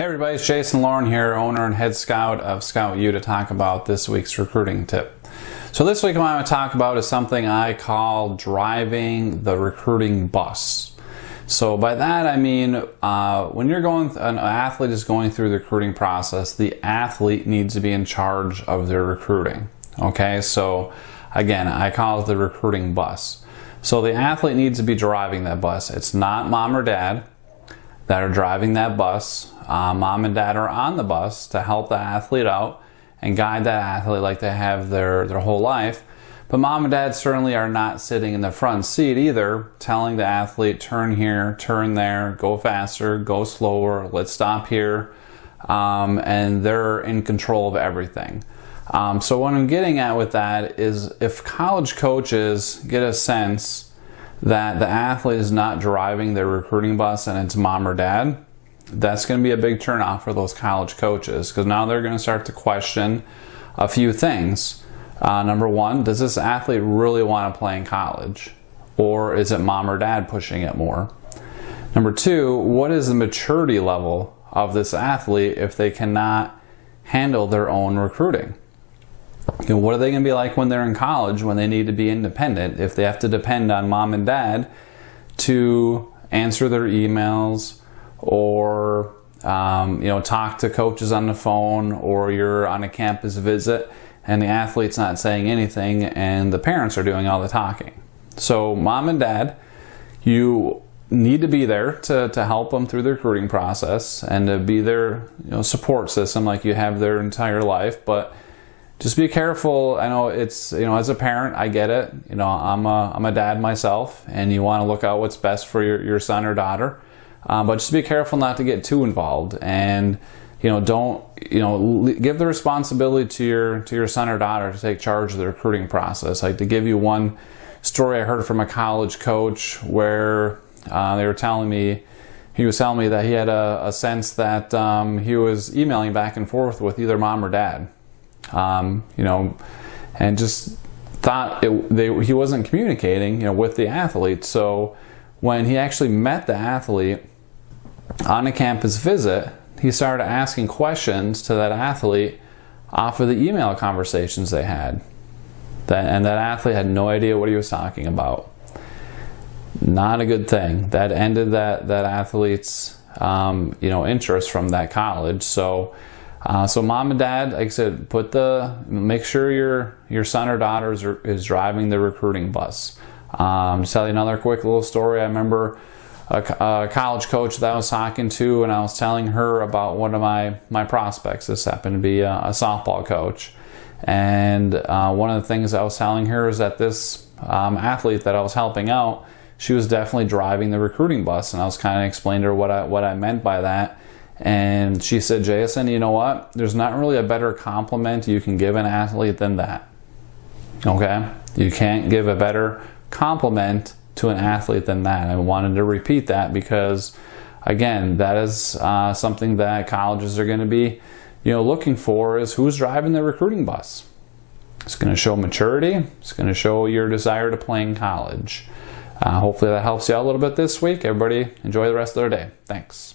Hey everybody, it's Jason Lauren here, owner and head scout of ScoutU, to talk about this week's recruiting tip. So this week what I'm going to talk about is something I call driving the recruiting bus. So by that I mean when an athlete is going through the recruiting process, the athlete needs to be in charge of their recruiting. Okay, so again, I call it the recruiting bus. So the athlete needs to be driving that bus. It's not mom or dad that are driving that bus. Mom and dad are on the bus to help the athlete out and guide that athlete like they have their whole life. But mom and dad certainly are not sitting in the front seat either, telling the athlete, turn here, turn there, go faster, go slower, let's stop here. And they're in control of everything. So what I'm getting at with that is if college coaches get a sense that the athlete is not driving their recruiting bus and it's mom or dad, that's going to be a big turnoff for those college coaches, because now they're going to start to question a few things. Number one, does this athlete really want to play in college, or is it mom or dad pushing it more? Number two, what is the maturity level of this athlete if they cannot handle their own recruiting? You know, what are they going to be like when they're in college, when they need to be independent, if they have to depend on mom and dad to answer their emails, or talk to coaches on the phone, or you're on a campus visit and the athlete's not saying anything and the parents are doing all the talking. So mom and dad, you need to be there to help them through the recruiting process and to be their support system like you have their entire life. But just be careful. I know it's, as a parent, I get it. I'm a dad myself, and you want to look out what's best for your son or daughter. But just be careful not to get too involved, and don't give the responsibility to your son or daughter to take charge of the recruiting process. Like, to give you one story I heard from a college coach where he was telling me that he had a sense that he was emailing back and forth with either mom or dad, and just thought he wasn't communicating with the athlete. So when he actually met the athlete on a campus visit, he started asking questions to that athlete off of the email conversations they had. And that athlete had no idea what he was talking about. Not a good thing. That ended that athlete's interest from that college. So mom and dad, like I said, make sure your son or daughter is driving the recruiting bus. Just tell you another quick little story. I remember a college coach that I was talking to, and I was telling her about one of my prospects. This happened to be a softball coach. And one of the things I was telling her is that this athlete that I was helping out, she was definitely driving the recruiting bus. And I was kind of explaining to her what I meant by that. And she said, Jason, you know what? There's not really a better compliment you can give an athlete than that. Okay? You can't give a better compliment to an athlete than that. I wanted to repeat that because, again, that is something that colleges are going to be looking for, is who's driving the recruiting bus. It's going to show maturity. It's going to show your desire to play in college. Hopefully that helps you out a little bit this week. Everybody enjoy the rest of their day. Thanks.